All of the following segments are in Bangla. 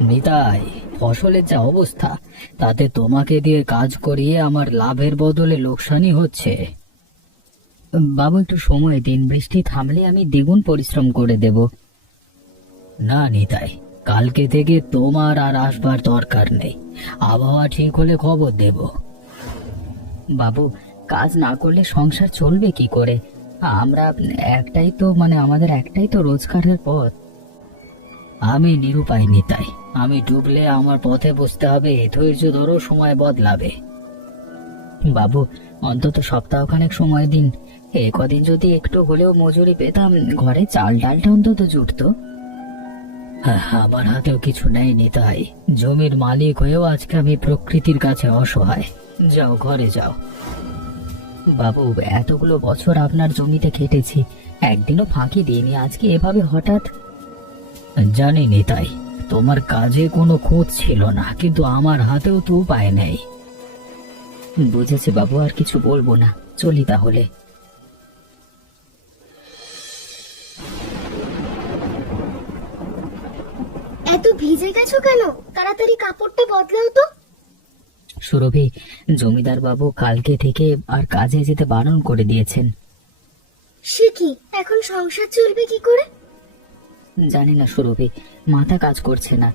নিতাই, ফসলের যা অবস্থা, তাতে তোমাকে দিয়ে কাজ করিয়ে আমার লাভের বদলে লোকসানই হচ্ছে। বাবু, একটু সময় দিন, বৃষ্টি থামলে আমি দ্বিগুণ পরিশ্রম করে দেব। না নিতাই, কালকে থেকে তোমার আর আসবার দরকার নেই। আবহাওয়া ঠিক হলে খবর দেব। বাবু, কাজ না করলে সংসার চলবে কি করে? আমরা আমাদের একটাই তো রোজগারের পথ। আমি নিরুপায় নিতাই, আমি ডুবলে আমার পথে বসতে হবে। ধৈর্য ধরো, সময় বদলাবে। বাবু, অন্তত সপ্তাহখানেক সময় দিন। কদিন যদি একটু হলেও মজুরি পেতাম, ঘরে চাল ডালটা অন্তত জুটতো। আমার হাতেও কিছু নেই নিতাই, জমির মালিক হয়েও আজকে আমি প্রকৃতির কাছে অসহায়। যাও, ঘরে যাও। বাবু, এতগুলো বছর আপনার জমিতে খেটেছি, একদিনও ফাঁকি দিইনি, আজকে এভাবে হঠাৎ। জানি নিতাই, তোমার কাজে কোনো খোঁজ ছিল না, কিন্তু আমার হাতেও তো উপায় নেই। বুঝেছি বাবু, আর কিছু বলবো না, চলি তাহলে। এত ভিজে গেছো কেন? তাড়াতাড়ি কাপড়টা বদলাও তো। সুরভি, জমিদার বাবু কালকে থেকে আর কাজে যেতে বারণ করে দিয়েছেন। সে কি, এখন সংসার চলবে কি করে? জানি না সুরভি, মাথা কাজ করছে না।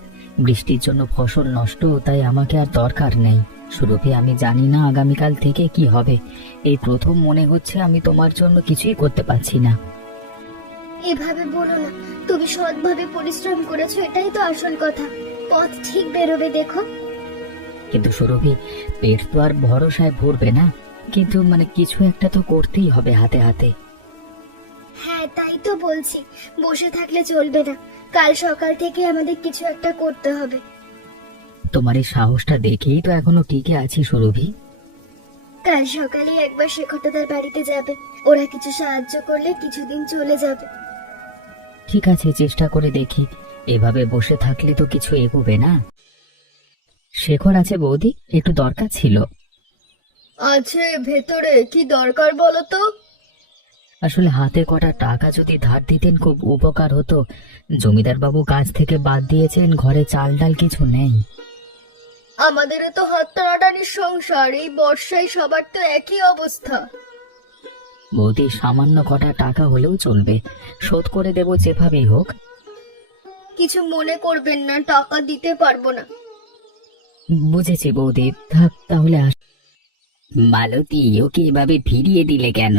বৃষ্টির জন্য ফসল নষ্ট, তাই আমাকে আর দরকার নেই। সুরভি, আমি জানি না আগামীকাল থেকে কি হবে। এই প্রথম মনে হচ্ছে আমি তোমার জন্য কিছুই করতে পারছি না। এভাবে বলো না, তুমি সৎভাবে পরিশ্রম করেছো, এটাই তো আসল কথা। পথ ঠিক বেরোবে, দেখো। কিন্তু সুরভি, পেট তো আর ভরসায় ভরবে না। কিন্তু কিছু একটা তো করতেই হবে হাতে হাতে। হ্যাঁ, তাই তো বলছি, বসে থাকলে চলবে না। কাল সকাল থেকে আমাদের কিছু একটা করতে হবে। তোমার এই সাহসটা দেখেই তো এখনো টিকে আছি সুরভি। কাল সকালে একবার শেখরদাদার বাড়িতে যাবে, ওরা কিছু সাহায্য করলে কিছুদিন চলে যাবে। ঠিক আছে, চেষ্টা করে দেখি। এভাবে বসে থাকলে তো কিছু এগোবে না। শেখর আছে বৌদি, একটু দরকার ছিল। আছে ভেতরে, কি দরকার বলো তো? আসলে হাতে কটা টাকা যদি ধার দিতেন খুব উপকার হতো। জমিদার বাবু কাজ থেকে বাদ দিয়েছেন, ঘরে চাল ডাল কিছু নেই। আমাদেরও তো হাত টানাটানির সংসার, এই বর্ষায় সবার তো একই অবস্থা। বৌদি, সামান্য কটা টাকা হলেও চলবে, শোধ করে দেব যেভাবেই হোক। কিছু মনে করবেন না, টাকা দিতে পারবো না। বুঝেছি বৌদি, থাক তাহলে মালতী, ওকে এভাবে ফিরিয়ে দিলে কেন?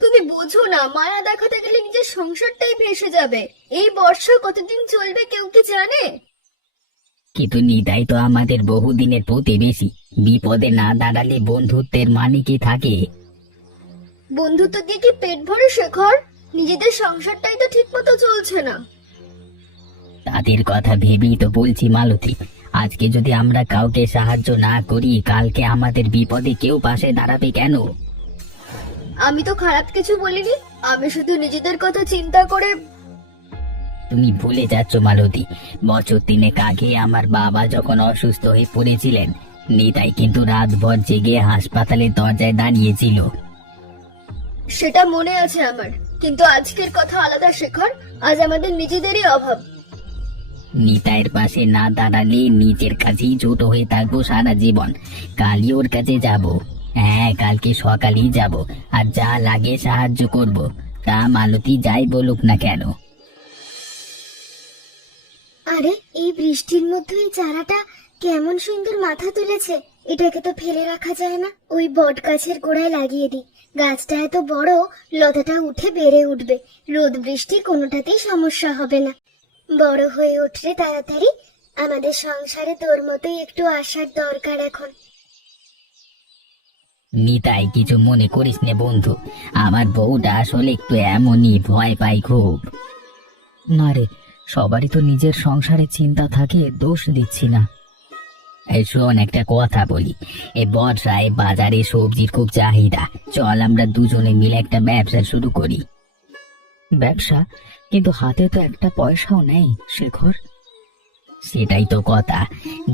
তুমি বোঝো না, মায়া দেখাতে গেলে নিজের সংসারটাই ভেসে যাবে। এই বর্ষা কতদিন চলবে কেউ কি জানে? কিন্তু নিতাই তো আমাদের বহুদিনের প্রতিবেশী, বিপদে না দাঁড়ালে বন্ধুত্বের মানে কি থাকে? বন্ধুত্ব দিয়ে কি পেট ভরে শেখর? নিজেদের সংসারটাই তো ঠিক মতো চলছে না। তাদের কথা ভেবেই তো বলছি মালতী, আজকে যদি আমরা কাউকে সাহায্য না করি, কালকে আমাদের বিপদে কেউ পাশে দাঁড়াবে কেন? আমি তো খারাপ কিছু বলিনি, আমি শুধু নিজেদের কথা চিন্তা করে। তুমি ভুলে যাচ্ছ মালতী, বছর 3 আগে আমার বাবা যখন অসুস্থ হয়ে পড়েছিলেন, নিতাই কিন্তু রাতভর জেগে হাসপাতালের দরজায় দাঁড়িয়েছিল। সেটা মনে আছে আমার, কিন্তু আজকের কথা আলাদা শেখর। আজ আমাদের নিজেদেরই অভাব। নিতাইয়ের পাশে না দাঁড়ালে নিজের কাছেই ছোট হয়ে থাকবো সারা জীবন। কালই ওর কাছে যাব। হ্যাঁ, কালকে সকালেই যাব, আর যা লাগে সাহায্য করব। তা মালতী যাই বলুক না কেন। আরে, এই বৃষ্টির মধ্যে এই চারাটা কেমন সুন্দর মাথা তুলেছে। এটাকে তো ফেলে রাখা যায় না। ওই বট গাছের গোড়ায় লাগিয়ে দিই। গাছটা এত বড়, লতাটা উঠে বেড়ে উঠবে। রোদ বৃষ্টি কোনোটাতেই সমস্যা হবে না। বড় হয়ে উঠলে তাড়াতাড়ি আমাদের সংসারে তোর মতোই একটু আসার দরকার এখন। নিতাই, কিছু মনে করিস নে বন্ধু, আমার বউটা আসলে একটু এমনই, ভয় পাই খুব। না রে, সবারই তো নিজের সংসারে চিন্তা থাকে, দোষ দিচ্ছি না। এই শোন, একটা কথা বলি, এই বর্ষায় বাজারে সবজির খুব চাহিদা। চল আমরা দুজনে মিলে একটা ব্যবসা শুরু করি। ব্যবসা? কিন্তু হাতে তো একটা পয়সাও নেই শেখর। সেটাই তো কথা,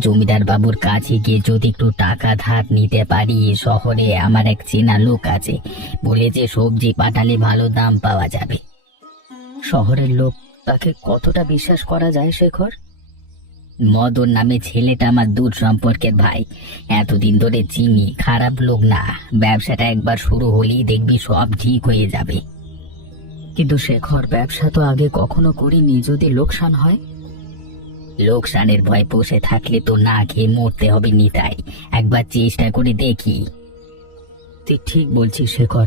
জমিদার বাবুর কাছে গিয়ে যদি একটু টাকা ধার নিতে পারি। শহরে আমার এক চেনা লোক আছে, বলেছে সবজি পাঠালে ভালো দাম পাওয়া যাবে। শহরের লোক, তাকে কতটা বিশ্বাস করা যায় শেখর? মদন নামে ছেলেটা আমার দূর সম্পর্কের ভাই, এতদিন ধরে চিনি, খারাপ লোক না। ব্যবসাটা একবার শুরু হলেই দেখবি সব ঠিক হয়ে যাবে। কিন্তু শেখর, ব্যবসা তো আগে কখনো করিনি, যদি লোকসান হয়? লোকসানের ভয় বসে থাকলে তো না খেয়ে মরতে হবে নিতাই, একবার চেষ্টা করে দেখি। তুই ঠিক বলছিস শেখর,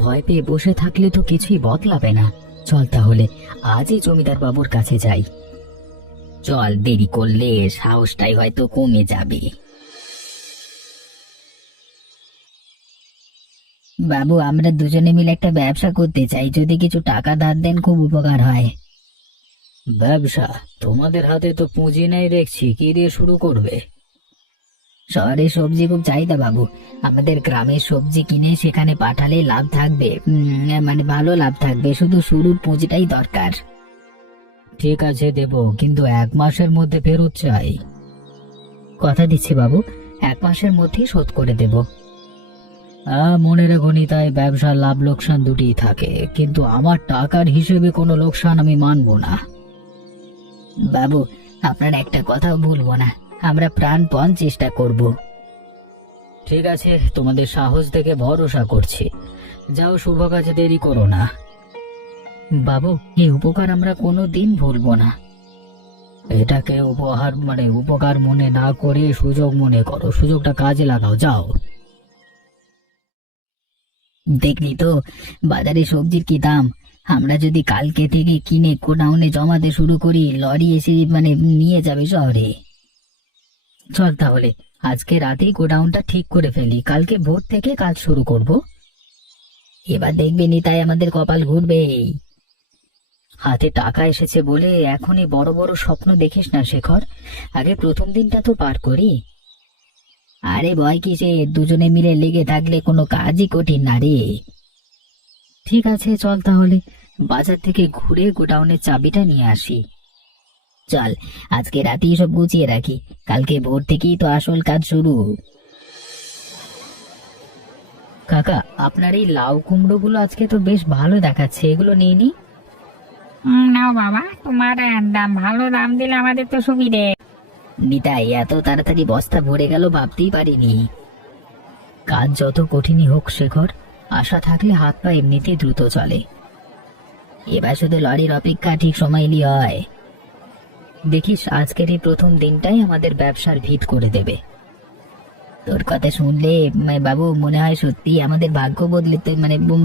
ভয় পেয়ে বসে থাকলে তো কিছুই বদলাবে না। চল তাহলে আজই জমিদার বাবুর কাছে যাই। চল, দেরি করলে সাহসটাই হয়তো কমে যাবে। বাবু, আমরা দুজনে মিলে একটা ব্যবসা করতে চাই, যদি কিছু টাকা ধার দেন খুব উপকার হয়। ব্যবসা? তোমাদের হাতে তো পুঁজি নেই দেখছি, কি দিয়ে শুরু করবে? শহরে সবজি খুব চাহিদা বাবু, আমাদের গ্রামের সবজি কিনে সেখানে পাঠালে লাভ থাকবে, মানে ভালো লাভ থাকবে, শুধু শুরুর পুঁজিটাই দরকার। ঠিক আছে, দেব, কিন্তু 1 মাসের মধ্যে ফেরত চাই। কথা দিচ্ছি বাবু, 1 মাসের মধ্যেই শোধ করে দেব। মনে রেখো নিতাই, ব্যবসার লাভ লোকসান দুটিই থাকে, কিন্তু আমার টাকার হিসেবে কোনো লোকসান আমি মানবো না। বাবু, আপনার একটা কথাও ভুলবো না, আমরা প্রাণপণ চেষ্টা করব। ঠিক আছে, তোমাদের সাহস দেখে ভরসা করছি। যাও, শুভ কাজে দেরি করো না। বাবু, এই উপকার আমরা কোনো দিন ভুলবো না। এটাকে উপহার মানে উপকার মনে না করে সুযোগ মনে করো, সুযোগটা কাজে লাগাও, যাও। দেখলি তো বাজারে সবজির কি দাম, আমরা যদি কালকে থেকে কিনে গোডাউনে জমাতে শুরু করি, লরি এসে মানে নিয়ে যাবে শহরে। চল তাহলে আজকে রাতেই গোডাউনটা ঠিক করে ফেলি, কালকে ভোর থেকে কাজ শুরু করব। এবার দেখবি নিতাই, আমাদের কপাল ঘুরবে। হাতে টাকা এসেছে বলে এখনই বড় বড় স্বপ্ন দেখিস না শেখর, আগে প্রথম দিনটা তো পার করি। আরে ভয় কিসে, দুজনে মিলে লেগে থাকলে কোনো কাজই কঠিন না রে। ঠিক আছে, চল তাহলে বাজার থেকে ঘুরে গোডাউনের চাবিটা নিয়ে আসি। চল, আজকে রাতেই সব গুছিয়ে রাখি, কালকে ভোর থেকেই তো আসল কাজ শুরু। কাকা, আপনার এই লাউ কুমড়োগুলো আজকে তো বেশ ভালো দেখাচ্ছে, এগুলো নিয়ে নি। নাও বাবা, তোমার দাম ভালো, দাম দিলে আমাদের তো সুবিধে। নিতাই, এত তাড়াতাড়ি বস্তা ভরে গেল ভাবতেই পারিনি। কাজ যত কঠিনই হোক শেখর, আশা থাকলে হাত পা এমনিতেই দ্রুত চলে। এবার শুধু লরির অপেক্ষা, ঠিক সময় এলি হয়। দেখিস, আজকের এই প্রথম দিনটাই আমাদের ব্যবসার ভিত করে দেবে। তোর কথা শুনলে বাবু মনে হয় সত্যি আমাদের ভাগ্য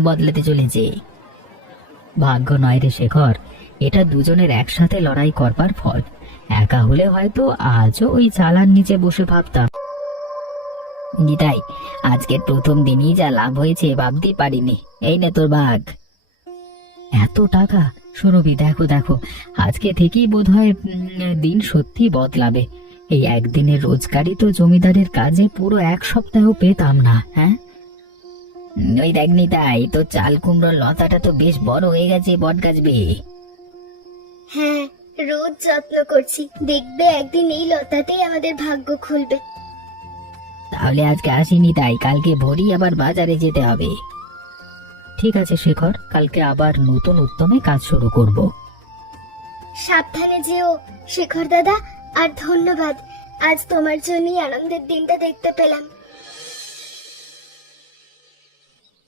বদলাতে চলেছে। ভাগ্য নয় রে শেখর, এটা দুজনের একসাথে লড়াই করবার ফল। একা হলে হয়তো আজও ওই চালার নিচে বসে ভাবতাম। নিতাই, আজকের প্রথম দিনই যা লাভ হয়েছে ভাবতেই পারিনি। এই না তোর ভাগ। এত টাকা! সুরভি, দেখো দেখো, আজকে থেকেই বোধহয় দিন সত্যি বদলাবে। এই একদিনের রোজগারই তো জমিদারের কাজে পুরো 1 সপ্তাহ পেতাম না। হ্যাঁ, ওই দেখ নিতাই, তো চাল কুমড়োর লতাটা তো বেশ বড় হয়ে গেছে বট গাছ বেয়ে। হ্যাঁ, রোজ যত্ন করছি, দেখবে একদিন এই লতাতেই আমাদের ভাগ্য খুলবে। তাহলে আজকে আসিনি, তাই কালকে ভোরই আবার বাজারে যেতে হবে। ঠিক আছে শেখর, কালকে আবার নতুন উদ্যমে কাজ শুরু করব। সাবধানে যেও শেখর দাদা, আর ধন্যবাদ, আজ তোমার জন্যই আনন্দের দিনটা দেখতে পেলাম।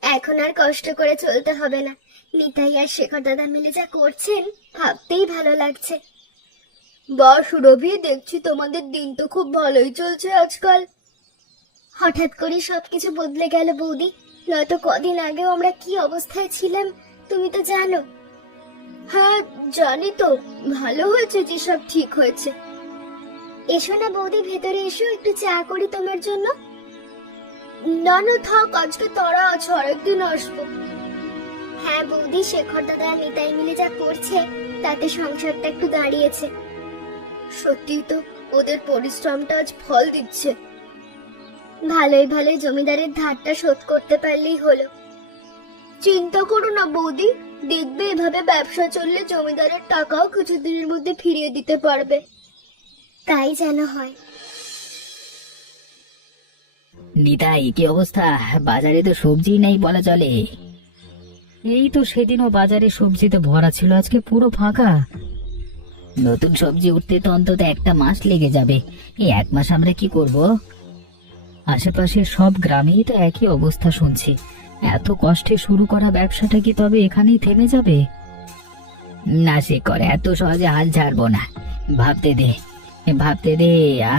এখন আর কষ্ট করে চলতে হবে না, নিতাই আর শেখর দাদা মিলে যা করছেন ভাবতেই ভালো লাগছে। বা সুরভি, দেখছি তোমাদের দিন তো খুব ভালোই চলছে আজকাল। হঠাৎ করে সবকিছু বদলে গেল বৌদি, নয়তো কদিন আগেও আমরা কি অবস্থায় ছিলাম তুমি তো জানো। হ্যাঁ জানি তো, ভালো হয়েছে যে সব ঠিক হয়েছে। এসো না বৌদি, ভেতরে এসো, একটু চা করি তোমার জন্য। না না থাক, আজকে তারা আছে, আরেকদিন আসবো। হ্যাঁ বৌদি, শেখর দাদা আর নিতাই মিলে যা করছে তাতে সংসারটা একটু দাঁড়িয়েছে। সত্যি তো, ওদের পরিশ্রমটা আজ ফল দিচ্ছে। ভালোই ভালোই জমিদারের ধারটা শোধ করতে পারলেই হলো। চিন্তা করো না বৌদি, দেখবে এভাবে ব্যবসা চললে জমিদারের টাকাও কিছুদিনের মধ্যে ফিরিয়ে দিতে পারবে। তাই যেন হয়। নিতাই, কি অবস্থা? বাজারে তো সবজি নেই বলা চলে। এই তো সেদিনও বাজারে সবজিতে ভরা ছিল, আজকে পুরো ফাঁকা। নতুন সবজি উঠতে তো অন্তত একটা মাস লেগে যাবে। এই এক মাস আমরা কি করব? আশেপাশের সব গ্রামেই তো একই অবস্থা শুনছি। এত কষ্টে শুরু করা ব্যবসাটা কি তবে এখানেই থেমে যাবে? না শেখর, এত সহজে হাল ছাড়বো না। ভাবতে দে, ভাবতে দে,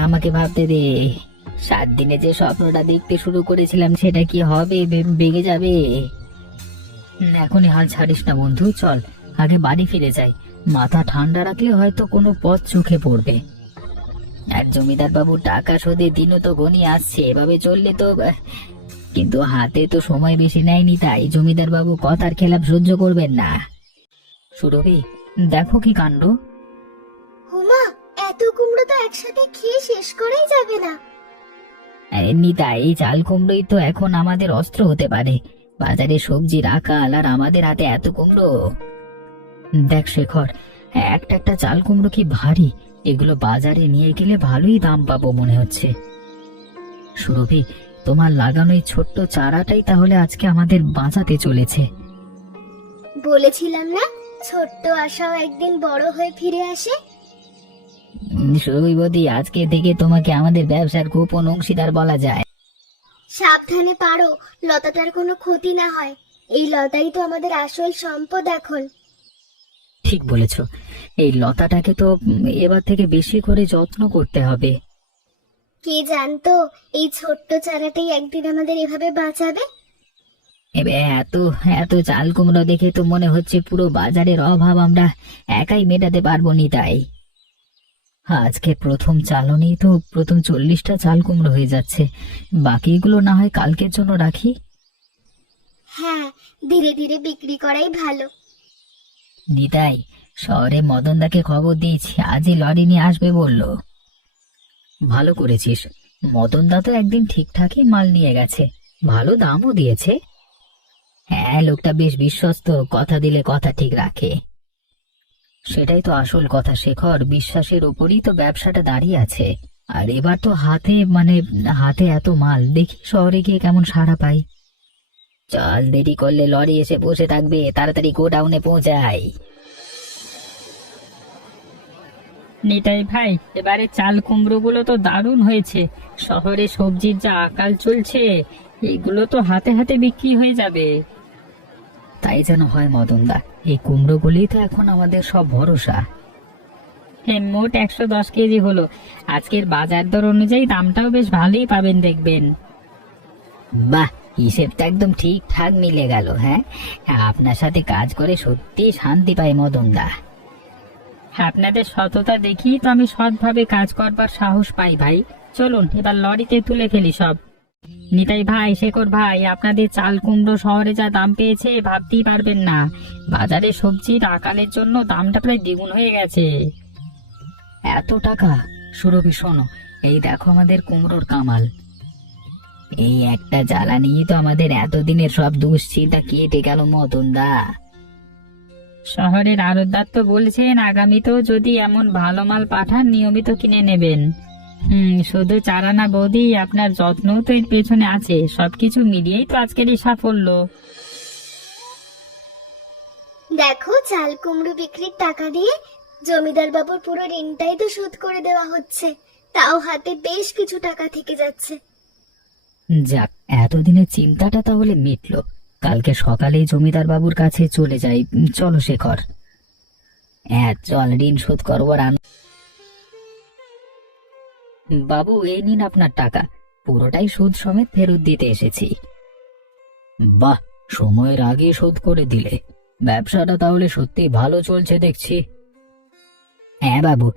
আমাকে ভাবতে দে। 7 দিনে যে স্বপ্নটা দেখতে শুরু করেছিলাম সেটা কি হবে? ভেঙে যাবে। এখনই হাল ছাড়িস না বন্ধু, চল আগে বাড়ি ফিরে যাই। মাথা ঠান্ডা রাখলে হয়তো কোনো পথ চোখে পড়বে। আর জমিদার বাবু টাকা শোধে দিনও তো ঘনিয়ে আসছে, এভাবে চললে তো কিন্তু হাতে তো সময় বেশি নেয়নি, তাই জমিদার বাবু কথার খেলাপ সহ্য করবেন না। সুরভি, দেখো কি কাণ্ড! হুমা, এত কুমড়ো তো একসাথে খেয়ে শেষ করাই যাবে না। নিতা, এই চাল কুমড়োই তো এখন আমাদের অস্ত্র হতে পারে। বাজারে সবজির আকাল, আর আমাদের হাতে এত কুমড়ো। দেখ শেখর, একটা একটা চাল কুমড়ো কি ভারী! এগুলো বাজারে নিয়ে গেলে ভালোই দাম পাবো মনে হচ্ছে। সুরভি, তোমার লাগানো এই ছোট্ট চারাটাই তাহলে আজকে আমাদের বাঁচাতে চলেছে। বলেছিলাম না, ছোট্ট আশাও একদিন বড় হয়ে ফিরে আসে। সুরভি বৌদি, আজকে থেকে তোমাকে আমাদের ব্যবসার গোপন অংশীদার বলা যায়। সাবধানে পারো, লতাটার কোনো ক্ষতি না হয়। এই লতাই তো আমাদের আসল সম্পদ এখন। ঠিক বলেছ, এই লতাটাকে তো এবার থেকে বেশি করে যত্ন করতে হবে। কে জানতো এই ছোট্ট চারাটাই একদিন আমাদের এভাবে বাঁচাবে। এবে এত এত চাল কুমড়ো দেখে তো মনে হচ্ছে পুরো বাজারের অভাব আমরা একাই মেটাতে পারবো নি। তাই আজকে প্রথম চালনেই তো প্রথম 40টা চাল কুমড়ো হয়ে যাচ্ছে। বাকিগুলো না হয় কালকের জন্য রাখি। হ্যাঁ, ধীরে ধীরে বিক্রি করাই ভালো। নিতাই, শহরে মদনদাকে খবর দিয়েছি, আজই লরি নিয়ে আসবে বললো। ভালো করেছিস, মদনদা তো একদিন ঠিকঠাকই মাল নিয়ে গেছে, ভালো দামও দিয়েছে। হ্যাঁ, লোকটা বেশ বিশ্বস্ত, কথা দিলে কথা ঠিক রাখে। সেটাই তো আসল কথা শেখর, বিশ্বাসের ওপরই তো ব্যবসাটা দাঁড়িয়ে আছে। আর এবার তো হাতে এত মাল, দেখি শহরে গিয়ে কেমন সাড়া পাই। চল, দেরি করলে লরি এসে বসে থাকবে, তাড়াতাড়ি গোডাউনে পৌঁছাই। নিতাই ভাই, এবারে চাল কুমড়ো গুলো তো দারুণ হয়েছে। শহরে সবজির যা আকাল চলছে, এগুলো তো হাতে হাতে বিক্রি হয়ে যাবে। তাই যেন হয় মদনদা, এই কুমড়োগুলি তো এখন আমাদের সব ভরসা। হ্যাঁ, মোট 110 কেজি হলো। আজকের বাজার দর অনুযায়ী দামটাও বেশ ভালোই পাবেন দেখবেন। বাহ, হিসেবটা একদম ঠিকঠাক মিলে গেল। হ্যাঁ, আপনার সাথে কাজ করে সত্যি শান্তি পাই মদনদা। আপনাদের সততা দেখি তো আমি সৎভাবে কাজ করবার সাহস পাই ভাই। চলুন এবার লরিতে তুলে ফেলি সব। নিতাই ভাই, শেখর ভাই, আপনাদের চাল কুমড়ো শহরে যা দাম পেয়েছে ভাবতেই পারবেন না। বাজারে সবজির আকালের জন্য দামটা প্রায় দ্বিগুণ হয়ে গেছে। এত টাকা! সুরভি শোনো, এই দেখো আমাদের কুমড়োর কামাল। এই একটা জ্বালানি তো আমাদের এতদিনের সব দুশ্চিন্তা কেটে গেল মদনদা। শহরের আড়তদার তো বলছেন আগামীতেও যদি এমন ভালো মাল পাঠান নিয়মিত কিনে নেবেন। শুধু চারা না বৌদি, আপনার যত্নও তো এর পেছনে আছে। সবকিছু মিলিয়েই তো আজকের এই সাফল্য। দেখো, চাল কুমড়ো বিক্রির টাকা দিয়ে জমিদার বাবুর পুরো ঋণটাই তো শোধ করে দেওয়া হচ্ছে। তাও হাতে বেশ কিছু টাকা থেকে যাচ্ছে। যাক, এতদিনের চিন্তাটা তাহলে মিটলো। কালকে সকালেই জমিদার বাবুর কাছে চলে যাই। চলো শেখর। হ্যাঁ চল, ঋণ শোধ করবো। বাবু, এই নিন আপনার টাকা, পুরোটাই সুদ সমেত ফেরত দিতে এসেছি। বাহ, সময়ের আগে শোধ করে দিলে। ব্যবসাটা তাহলে সত্যি ভালো চলছে দেখছি। হ্যাঁ বাবু,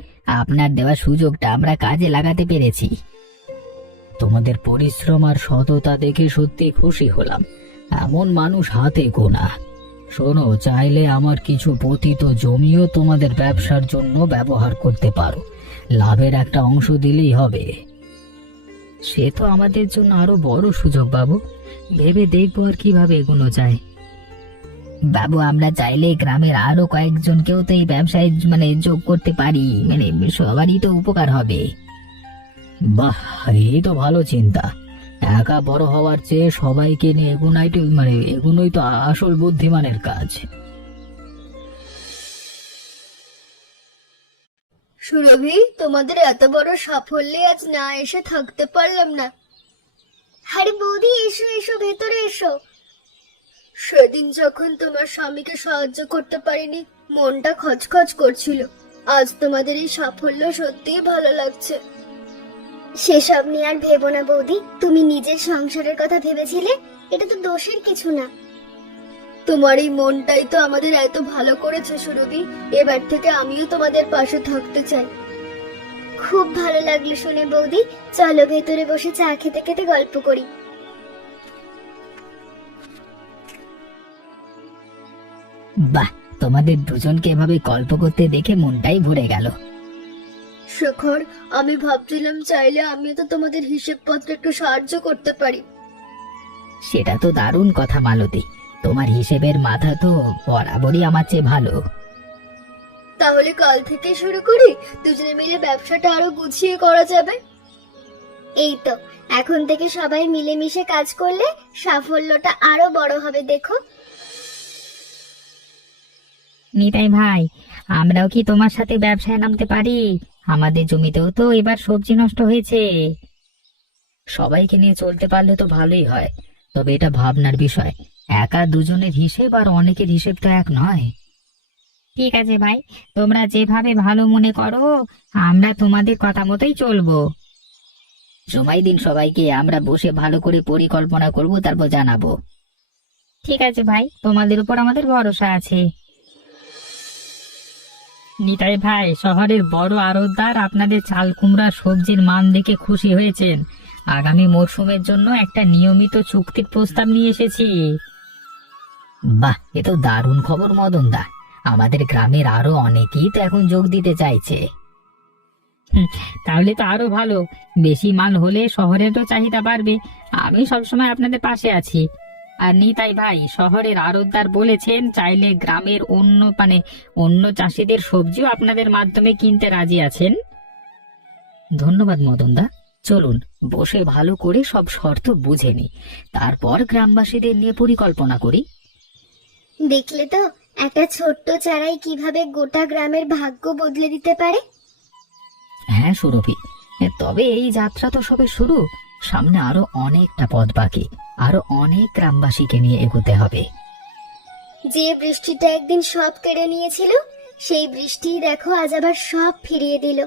আপনার দেওয়া সুযোগটা আমরা কাজে লাগাতে পেরেছি। তোমাদের পরিশ্রম আর সততা দেখে সত্যি খুশি হলাম। এমন মানুষ হাতে গোনা। শোনো, চাইলে আমার কিছু পতিত জমিও তোমাদের ব্যবসার জন্য ব্যবহার করতে পারো। লাভের একটা অংশ দিলেই হবে। সে তো আমাদের জন্য আরো বড় সুযোগ বাবু, ভেবে দেখবো আর কিভাবে এগোনো যায়। বাবু, আমরা চাইলে গ্রামের আরো কয়েকজনকেও তো এই ব্যবসায় যোগ করতে পারি, সবারই তো উপকার হবে। বাহ, এই তো ভালো চিন্তা। একা বড় হওয়ার চেয়ে সবাইকে নিয়ে এগুনোই তো আসল বুদ্ধিমানের কাজ। সুরভি, তোমাদের এত বড় সাফল্যে আজ না এসে থাকতে পারলাম না। আরে বৌদি, এসো এসো, ভেতরে এসো। সেদিন যখন তোমার স্বামীকে সাহায্য করতে পারিনি, মনটা খচখচ করছিল। আজ তোমাদের এই সাফল্য সত্যিই ভালো লাগছে। সেসব নিয়ে আর ভেবো না বৌদি, তুমি নিজের সংসারের কথা ভেবেছিলে, এটা তো দোষের কিছু না। তোমার এই মনটাই তো আমাদের এত ভালো করেছে সুরভি। এবার থেকে আমিও তোমাদের পাশে থাকতে চাই। খুব ভালো লাগলো শুনে বৌদি। চলো ভেতরে বসে চা খেতে খেতে গল্প করি। বাহ, তোমাদের দুজনকে এভাবে গল্প করতে দেখে মনটাই ভরে গেল। শেখর, আমি ভাবছিলাম চাইলে আমিও তো তোমাদের হিসেবপত্র একটু সাহায্য করতে পারি। সেটা তো দারুণ কথা মালতী, তোমার হিসেবের মাথা তো বরাবরই আমার চেয়ে ভালো। তাহলে কাল থেকে শুরু করি, দুজনে মিলে ব্যবসাটা আরো গুছিয়ে করা যাবে। এই তো, এখন থেকে সবাই মিলেমিশে কাজ করলে সাফল্যটা আরো বড় হবে, দেখো। নিতাই ভাই, আমরাও কি তোমার সাথে ব্যবসায় নামতে পারি? আমাদের জমিতেও তো এবার সবজি নষ্ট হয়েছে। সবাইকে নিয়ে চলতে পারলে তো ভালোই হয়, তবে এটা ভাবনার বিষয়। একা দুজনের হিসেব আর অনেকের হিসেব তো এক নয়। ঠিক আছে ভাই, তোমরা যেভাবে ভালো মনে করো, আমরা তোমাদের কথা মতোই চলবো। সময় দিন সবাইকে, আমরা বসে ভালো করে পরিকল্পনা করব, তারপর জানাবো। ঠিক আছে ভাই, তোমাদের উপর আমাদের ভরসা আছে। নিতাই ভাই, শহরের বড় আড়তদার আপনাদের চাল কুমড়া সবজির মান দেখে খুশি হয়েছেন। আগামী মরশুমের জন্য একটা নিয়মিত চুক্তির প্রস্তাব নিয়ে এসেছি। বাহ, এ তো দারুণ খবর মদন দা। আমাদের গ্রামের আরো অনেকেই তো এখন যোগ দিতে চাইছে। তাহলে তো আরো ভালো। বেশি মাল হলে শহরেরও চাহিদা বাড়বে। আমি সবসময় আপনাদের পাশে আছি। আর নিতাই ভাই, শহরের আড়তদার বলেছেন চাইলে গ্রামের অন্য চাষিদের সবজিও আপনাদের মাধ্যমে কিনতে রাজি আছেন। ধন্যবাদ মদন দা। চলুন বসে ভালো করে সব শর্ত বুঝে নি, তারপর গ্রামবাসীদের নিয়ে পরিকল্পনা করি। দেখলে তো, একটা ছোট্ট চারাই কিভাবে গোটা গ্রামের ভাগ্য বদলে দিতে পারে। হ্যাঁ সুরভি, তবে এই যাত্রা তো সবে শুরু। সামনে আরো অনেকটা পথ বাকি, আরো অনেক গ্রামবাসীকে নিয়ে এগোতে হবে। যে বৃষ্টিটা একদিন সব কেড়ে নিয়েছিল, সেই বৃষ্টি দেখো আজ আবার সব ফিরিয়ে দিল।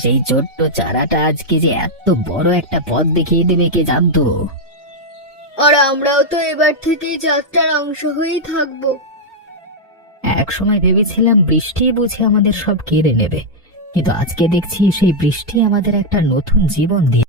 সেই ছোট্ট চারাটা আজকে যে এত বড় একটা পথ দেখিয়ে দেবে কে জানতো। আর আমরাও তো এবার থেকেই যাত্রার অংশ হয়েই থাকবো। এক সময় ভেবেছিলাম বৃষ্টি বুঝে আমাদের সব কেড়ে নেবে, কিন্তু আজকে দেখছি সেই বৃষ্টি আমাদের একটা নতুন জীবন দিয়ে